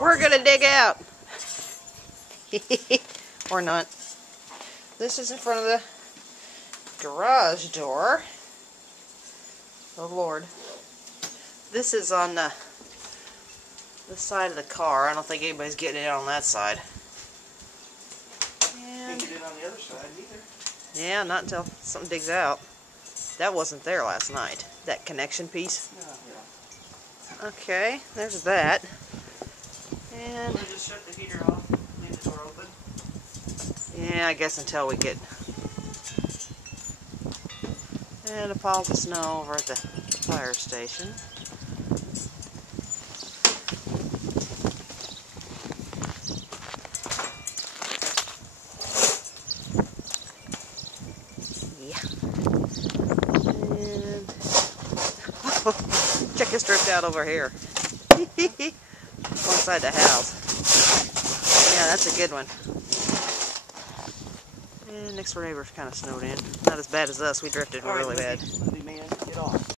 We're gonna dig out. Or not. This is in front of the garage door. Oh Lord. This is on the side of the car. I don't think anybody's getting it on that side. And can't get it on the other side either. yeah, not until something digs out. That wasn't there last night. That connection piece. Yeah. Okay, there's that. And We'll just shut the heater off, leave the door open. yeah, I guess until we get. And a pile of snow over at the fire station. And check this drift out over here. Inside the house. Yeah, that's a good one. And next door neighbor's kind of snowed in. Not as bad as us. We drifted really bad. Lindy, man, get off.